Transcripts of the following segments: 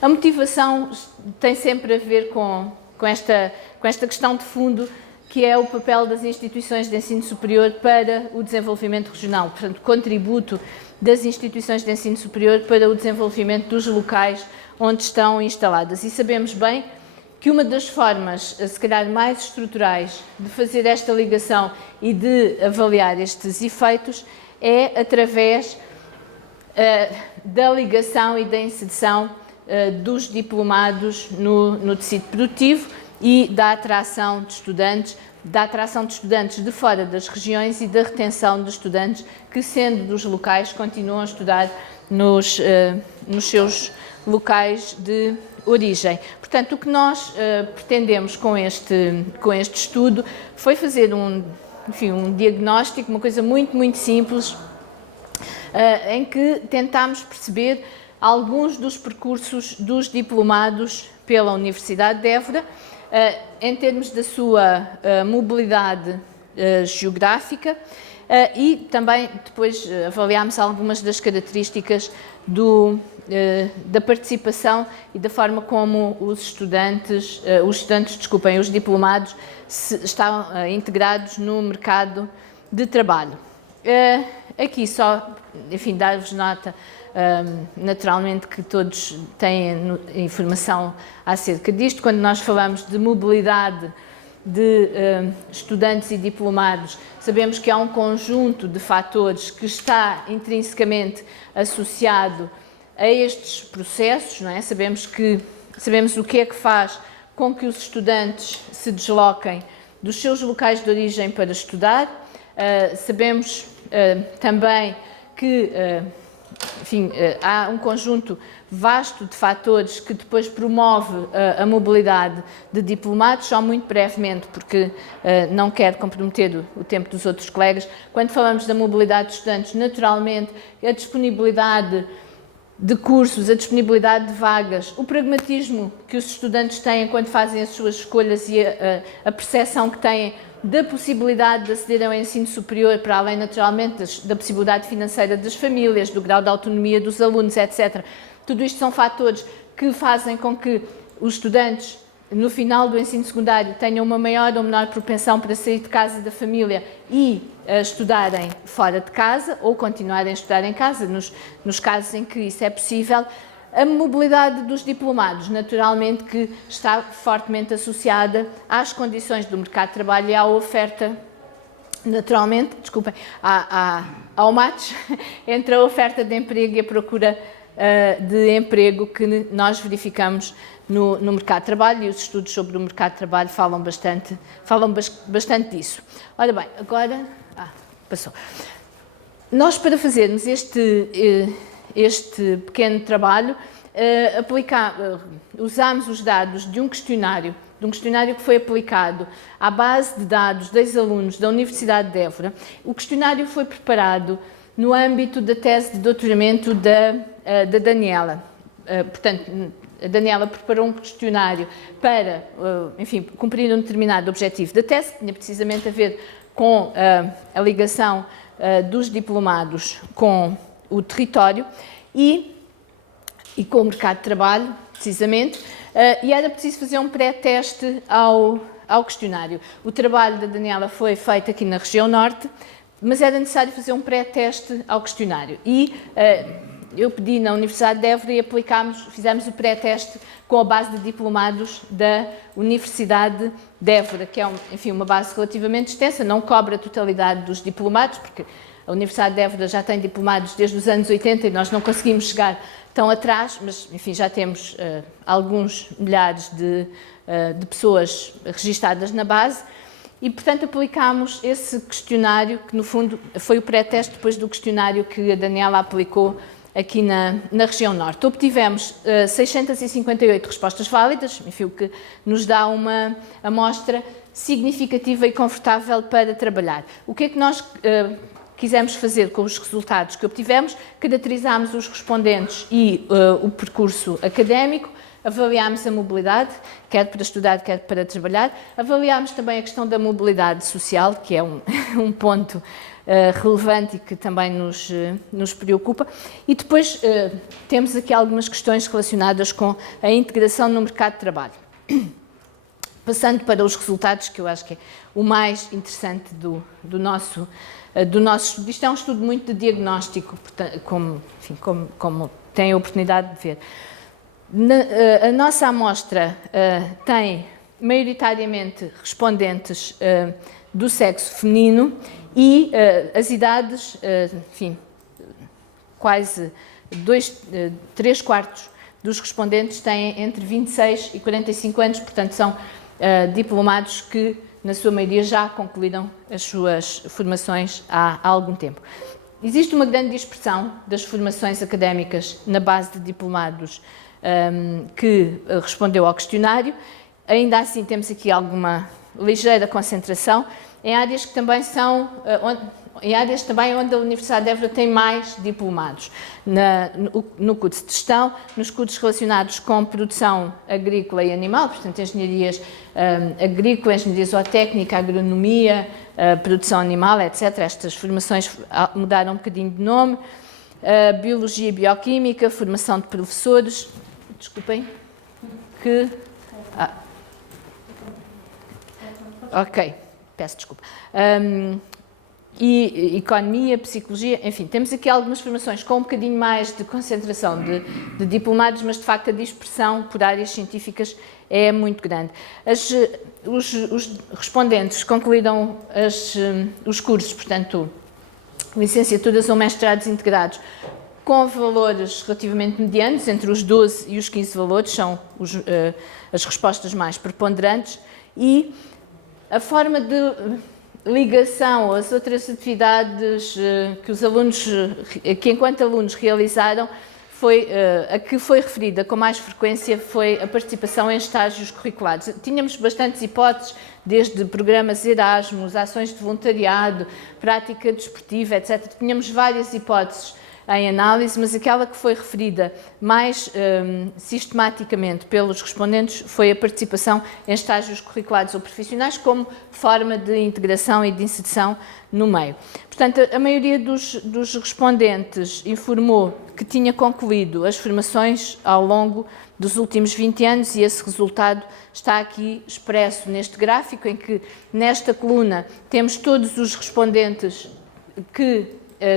A motivação tem sempre a ver com esta questão de fundo, que é o papel das instituições de ensino superior para o desenvolvimento regional, portanto, o contributo das instituições de ensino superior para o desenvolvimento dos locais onde estão instaladas. E sabemos bem que uma das formas, se calhar mais estruturais, de fazer esta ligação e de avaliar estes efeitos é através da ligação e da inserção dos diplomados no tecido produtivo e da atração de estudantes de fora das regiões e da retenção de estudantes que, sendo dos locais, continuam a estudar nos seus locais de origem. Portanto, o que nós pretendemos com este estudo foi fazer um diagnóstico, uma coisa muito simples, em que tentámos perceber alguns dos percursos dos diplomados pela Universidade de Évora, em termos da sua mobilidade geográfica, e também depois avaliámos algumas das características da participação e da forma como os diplomados estão integrados no mercado de trabalho. Aqui só, enfim, dar-vos nota, naturalmente que todos têm informação acerca disto. Quando nós falamos de mobilidade de estudantes e diplomados, sabemos que há um conjunto de fatores que está intrinsecamente associado a estes processos, não é? Sabemos o que é que faz com que os estudantes se desloquem dos seus locais de origem para estudar. Sabemos também que há um conjunto vasto de fatores que depois promove a mobilidade de diplomados. Só muito brevemente, porque não quero comprometer o tempo dos outros colegas. Quando falamos da mobilidade de estudantes, naturalmente a disponibilidade de cursos, a disponibilidade de vagas, o pragmatismo que os estudantes têm quando fazem as suas escolhas e a percepção que têm da possibilidade de aceder ao ensino superior, para além, naturalmente, da possibilidade financeira das famílias, do grau de autonomia dos alunos, etc. Tudo isto são fatores que fazem com que os estudantes, no final do ensino secundário, tenham uma maior ou menor propensão para sair de casa da família e estudarem fora de casa, ou continuarem a estudar em casa, nos casos em que isso é possível. A mobilidade dos diplomados, naturalmente, que está fortemente associada às condições do mercado de trabalho e à oferta, naturalmente, ao match entre a oferta de emprego e a procura de emprego que nós verificamos no mercado de trabalho, e os estudos sobre o mercado de trabalho falam bastante disso. Ora bem, agora... passou. Nós, para fazermos este pequeno trabalho, usámos os dados de um questionário que foi aplicado à base de dados dos alunos da Universidade de Évora. O questionário foi preparado no âmbito da tese de doutoramento da Daniela. Portanto, a Daniela preparou um questionário para, enfim, cumprir um determinado objetivo da tese, que tinha precisamente a ver com a ligação dos diplomados com o território e com o mercado de trabalho, precisamente, e era preciso fazer um pré-teste ao questionário. O trabalho da Daniela foi feito aqui na região norte, mas era necessário fazer um pré-teste ao questionário. E eu pedi na Universidade de Évora e fizemos o pré-teste com a base de diplomados da Universidade de Évora, que é, enfim, uma base relativamente extensa, não cobre a totalidade dos diplomados, porque a Universidade de Évora já tem diplomados desde os anos 80 e nós não conseguimos chegar tão atrás, mas, enfim, já temos alguns milhares de pessoas registadas na base e, portanto, aplicámos esse questionário, que no fundo foi o pré-teste depois do questionário que a Daniela aplicou aqui na região norte. Obtivemos 658 respostas válidas, enfim, o que nos dá uma amostra significativa e confortável para trabalhar. O que é que nós quisemos fazer com os resultados que obtivemos, caracterizámos os respondentes e o percurso académico, avaliámos a mobilidade, quer para estudar, quer para trabalhar, avaliámos também a questão da mobilidade social, que é um ponto relevante e que também nos preocupa, e depois temos aqui algumas questões relacionadas com a integração no mercado de trabalho. Passando para os resultados, que eu acho que é o mais interessante do nosso estudo. Isto é um estudo muito de diagnóstico, como têm a oportunidade de ver. A nossa amostra tem maioritariamente respondentes do sexo feminino e as idades, quase 3/4 dos respondentes têm entre 26 e 45 anos, portanto são diplomados que, na sua maioria, já concluíram as suas formações há algum tempo. Existe uma grande dispersão das formações académicas na base de diplomados que respondeu ao questionário. Ainda assim, temos aqui alguma ligeira concentração em áreas que também são onde a Universidade de Évora tem mais diplomados, no curso de gestão, nos cursos relacionados com produção agrícola e animal, portanto, engenharias agrícola, engenharia zootécnica, agronomia, produção animal, etc. Estas formações mudaram um bocadinho de nome, biologia e bioquímica, formação de professores, desculpem, ok, peço desculpa. E economia, psicologia, enfim, temos aqui algumas formações com um bocadinho mais de concentração de diplomados, mas de facto a dispersão por áreas científicas é muito grande. Os respondentes concluíram os cursos, portanto, licenciaturas ou mestrados integrados, com valores relativamente medianos, entre os 12 e os 15 valores, são as respostas mais preponderantes, e a forma de ligação às outras atividades que os alunos, que enquanto alunos realizaram, a que foi referida com mais frequência foi a participação em estágios curriculares. Tínhamos bastantes hipóteses, desde programas Erasmus, ações de voluntariado, prática desportiva, etc. Tínhamos várias hipóteses em análise, mas aquela que foi referida mais sistematicamente pelos respondentes foi a participação em estágios curriculares ou profissionais como forma de integração e de inserção no meio. Portanto, a maioria dos respondentes informou que tinha concluído as formações ao longo dos últimos 20 anos e esse resultado está aqui expresso neste gráfico, em que nesta coluna temos todos os respondentes que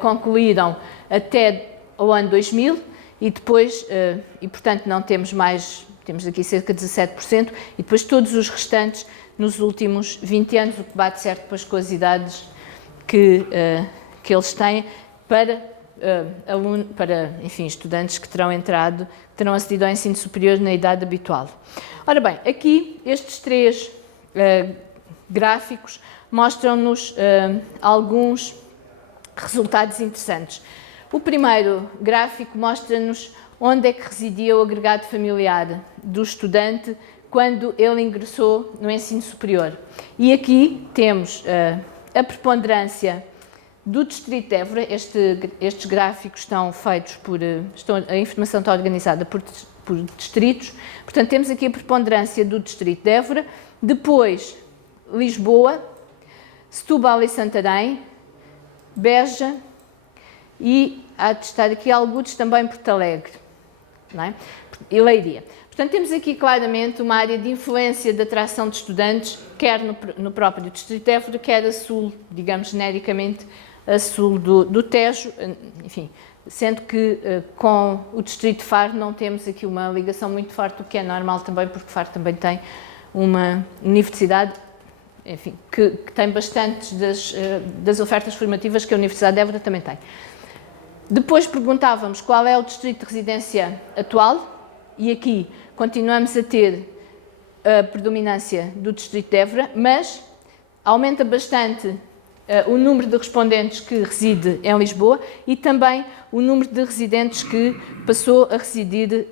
concluíram até o ano 2000 e depois, portanto não temos mais, temos aqui cerca de 17%, e depois todos os restantes nos últimos 20 anos, o que bate certo depois com as idades que eles têm para enfim, estudantes que terão acedido ao ensino superior na idade habitual. Ora bem, aqui estes três gráficos mostram-nos alguns resultados interessantes. O primeiro gráfico mostra-nos onde é que residia o agregado familiar do estudante quando ele ingressou no ensino superior. E aqui temos a preponderância do Distrito de Évora. Estes gráficos estão feitos a informação está organizada por distritos. Portanto, temos aqui a preponderância do Distrito de Évora, depois Lisboa, Setúbal e Santarém, Beja e há de estar aqui Algures, também Porto Alegre, não é? E Leiria. Portanto, temos aqui claramente uma área de influência de atração de estudantes, quer no próprio Distrito de Évora, quer a sul, digamos genericamente, a sul do Tejo, enfim, sendo que com o Distrito de Faro não temos aqui uma ligação muito forte, o que é normal também, porque Faro também tem uma universidade, enfim, que tem bastantes das ofertas formativas que a Universidade de Évora também tem. Depois perguntávamos qual é o distrito de residência atual, e aqui continuamos a ter a predominância do Distrito de Évora, mas aumenta bastante o número de respondentes que reside em Lisboa e também o número de residentes que passou a residir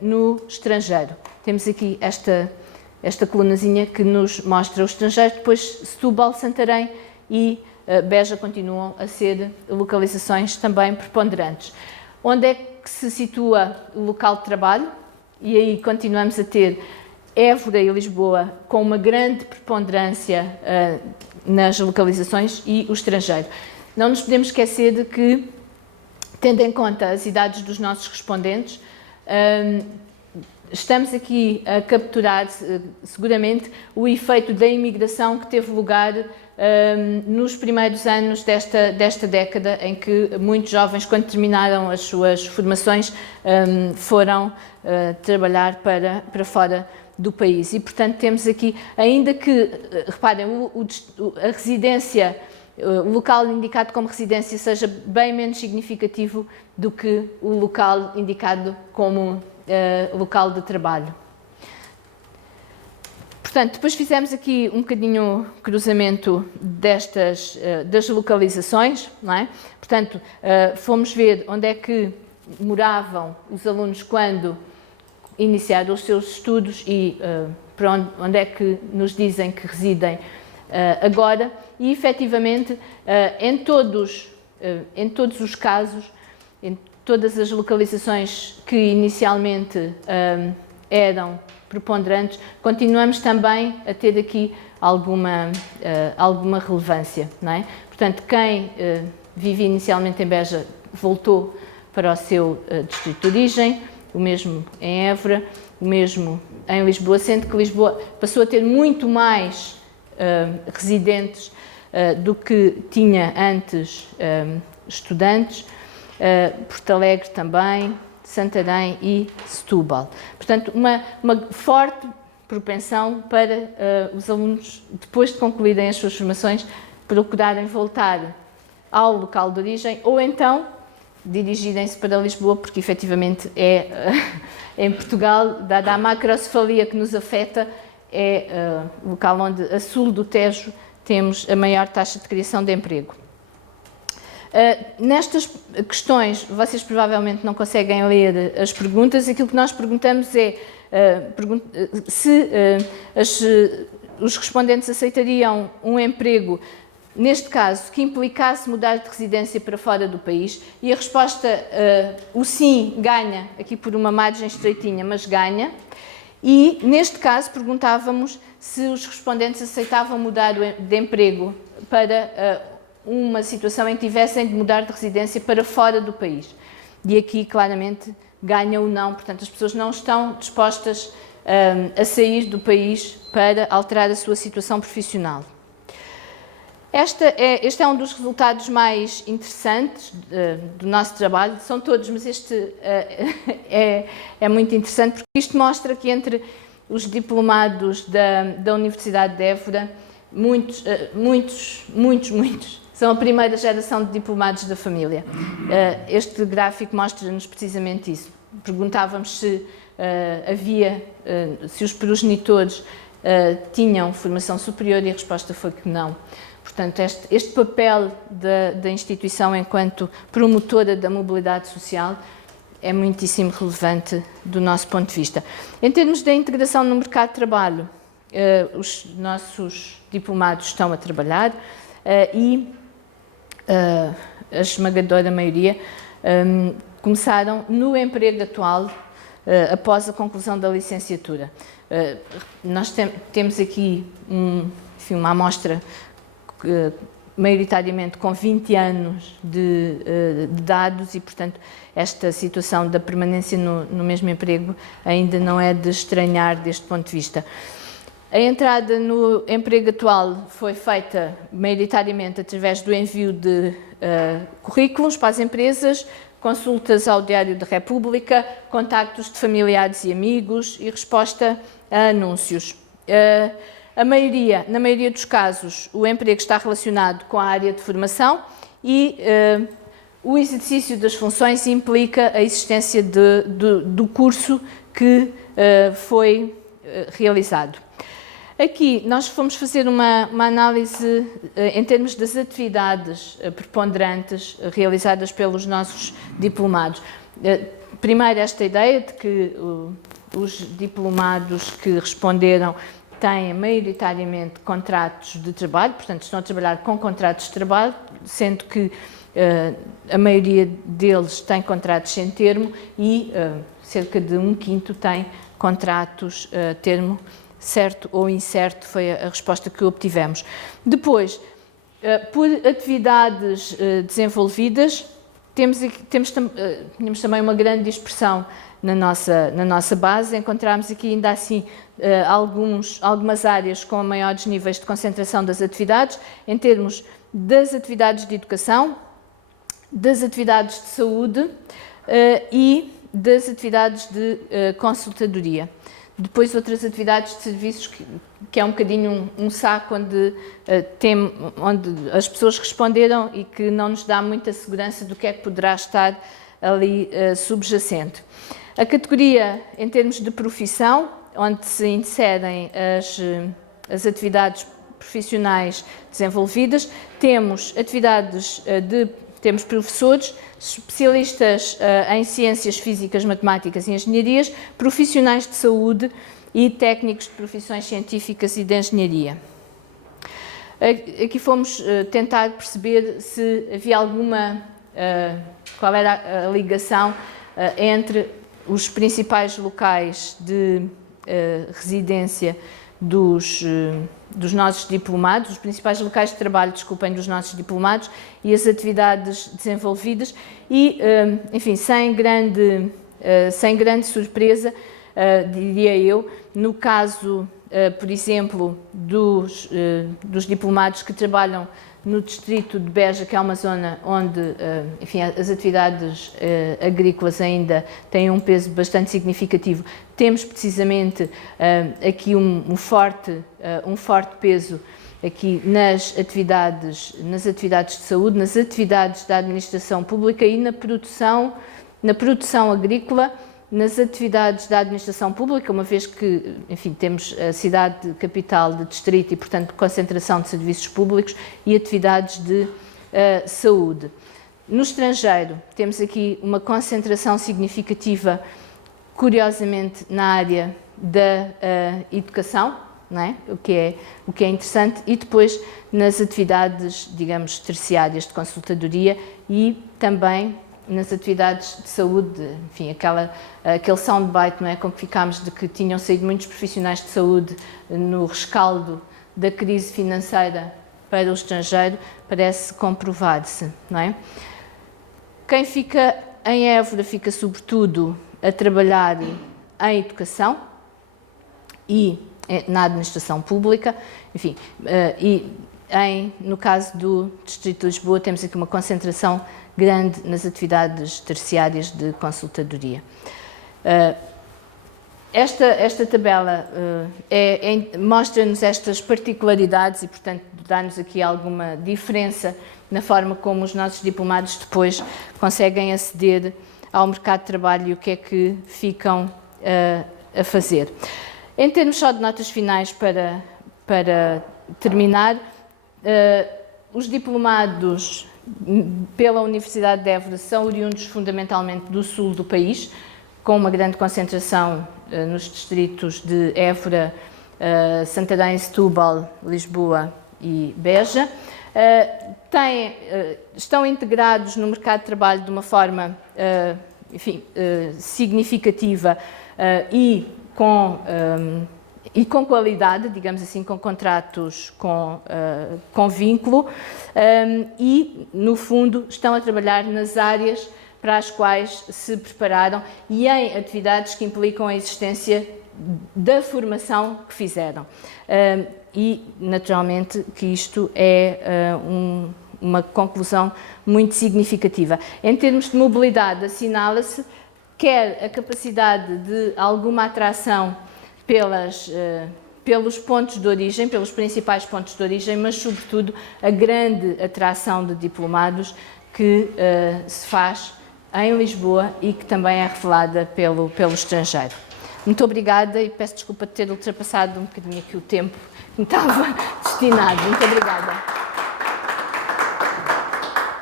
no estrangeiro. Temos aqui esta colunazinha que nos mostra o estrangeiro, depois Setúbal, Santarém e Beja continuam a ser localizações também preponderantes. Onde é que se situa o local de trabalho? E aí continuamos a ter Évora e Lisboa com uma grande preponderância nas localizações e o estrangeiro. Não nos podemos esquecer de que, tendo em conta as idades dos nossos respondentes, estamos aqui a capturar seguramente o efeito da imigração que teve lugar nos primeiros anos desta década, em que muitos jovens, quando terminaram as suas formações, foram trabalhar para fora do país. E, portanto, temos aqui, ainda que, reparem, a residência, o local indicado como residência seja bem menos significativo do que o local indicado como local de trabalho. Portanto, depois fizemos aqui um bocadinho cruzamento das localizações, não é? Portanto, fomos ver onde é que moravam os alunos quando iniciaram os seus estudos e para onde é que nos dizem que residem agora, e efetivamente em todos os casos, em todas as localizações que inicialmente eram preponderantes, continuamos também a ter aqui alguma relevância, não é? Portanto, quem vivia inicialmente em Beja voltou para o seu distrito de origem, o mesmo em Évora, o mesmo em Lisboa, sendo que Lisboa passou a ter muito mais residentes do que tinha antes estudantes, Porto Alegre também, Santarém e Setúbal. Portanto, uma forte propensão para os alunos, depois de concluírem as suas formações, procurarem voltar ao local de origem ou então dirigirem-se para Lisboa, porque efetivamente em Portugal, dada a macrocefalia que nos afeta, é o local onde, a sul do Tejo, temos a maior taxa de criação de emprego. Nestas questões, vocês provavelmente não conseguem ler as perguntas. Aquilo que nós perguntamos é se os respondentes aceitariam um emprego, neste caso, que implicasse mudar de residência para fora do país, e a resposta, o sim, ganha, aqui por uma margem estreitinha, mas ganha. E, neste caso, perguntávamos se os respondentes aceitavam mudar de emprego para uma situação em que tivessem de mudar de residência para fora do país. E aqui, claramente, ganha o não. Portanto, as pessoas não estão dispostas a sair do país para alterar a sua situação profissional. Este é um dos resultados mais interessantes do nosso trabalho. São todos, mas este é muito interessante, porque isto mostra que entre os diplomados da Universidade de Évora, muitos são a primeira geração de diplomados da família. Este gráfico mostra-nos precisamente isso. Perguntávamos se se os progenitores tinham formação superior, e a resposta foi que não. Portanto, este papel da instituição enquanto promotora da mobilidade social é muitíssimo relevante do nosso ponto de vista. Em termos da integração no mercado de trabalho, os nossos diplomados estão a trabalhar e a esmagadora maioria começaram no emprego atual após a conclusão da licenciatura. Nós temos aqui uma amostra maioritariamente com 20 anos de dados e, portanto, esta situação da permanência no mesmo emprego ainda não é de estranhar deste ponto de vista. A entrada no emprego atual foi feita maioritariamente através do envio de currículos para as empresas, consultas ao Diário da República, contactos de familiares e amigos e resposta a anúncios. Na maioria dos casos, o emprego está relacionado com a área de formação e o exercício das funções implica a existência do curso que foi realizado. Aqui nós fomos fazer uma análise em termos das atividades preponderantes realizadas pelos nossos diplomados. Primeiro, esta ideia de que os diplomados que responderam têm maioritariamente contratos de trabalho, portanto estão a trabalhar com contratos de trabalho, sendo que a maioria deles tem contratos sem termo e cerca de 1/5 tem contratos termo certo ou incerto, foi a resposta que obtivemos. Depois, por atividades desenvolvidas, tínhamos também uma grande dispersão na nossa base. Encontramos aqui ainda assim algumas áreas com maiores níveis de concentração das atividades, em termos das atividades de educação, das atividades de saúde e das atividades de consultadoria. Depois outras atividades de serviços que é um bocadinho um saco onde as pessoas responderam e que não nos dá muita segurança do que é que poderá estar ali subjacente. A categoria em termos de profissão, onde se inserem as atividades profissionais desenvolvidas, temos temos professores, especialistas em ciências físicas, matemáticas e engenharias, profissionais de saúde e técnicos de profissões científicas e de engenharia. Aqui fomos tentar perceber se havia qual era a ligação entre os principais locais de residência dos nossos diplomados, os principais locais de trabalho, desculpem, dos nossos diplomados e as atividades desenvolvidas e, enfim, sem grande surpresa, diria eu, no caso, por exemplo, dos diplomados que trabalham no distrito de Beja, que é uma zona onde, enfim, as atividades agrícolas ainda têm um peso bastante significativo. Temos precisamente aqui um forte peso aqui nas atividades de saúde, nas atividades da administração pública e na produção agrícola, nas atividades da administração pública, uma vez que, enfim, temos a cidade capital de distrito e, portanto, concentração de serviços públicos e atividades de saúde. No estrangeiro, temos aqui uma concentração significativa, curiosamente, na área da educação, não é? O que é interessante, e depois nas atividades, digamos, terciárias de consultadoria e também nas atividades de saúde, enfim, aquele soundbite, não é, com que ficámos de que tinham saído muitos profissionais de saúde no rescaldo da crise financeira para o estrangeiro, parece comprovar-se, não é? Quem fica em Évora fica sobretudo a trabalhar em educação e na administração pública, enfim, no caso do Distrito de Lisboa temos aqui uma concentração grande nas atividades terciárias de consultadoria. Esta tabela mostra-nos estas particularidades e, portanto, dá-nos aqui alguma diferença na forma como os nossos diplomados depois conseguem aceder ao mercado de trabalho e o que é que ficam a fazer. Em termos só de notas finais para terminar, os diplomados pela Universidade de Évora são oriundos fundamentalmente do sul do país, com uma grande concentração nos distritos de Évora, Santarém, Setúbal, Lisboa e Beja. Estão integrados no mercado de trabalho de uma forma, enfim, significativa e com qualidade, digamos assim, com contratos com vínculo e, no fundo, estão a trabalhar nas áreas para as quais se prepararam e em atividades que implicam a existência da formação que fizeram. E, naturalmente, que isto é uma conclusão muito significativa. Em termos de mobilidade, assinala-se quer a capacidade de alguma atração pelos pontos de origem, pelos principais pontos de origem, mas, sobretudo, a grande atração de diplomados que se faz em Lisboa e que também é revelada pelo estrangeiro. Muito obrigada e peço desculpa de ter ultrapassado um bocadinho aqui o tempo que me estava destinado. Muito obrigada.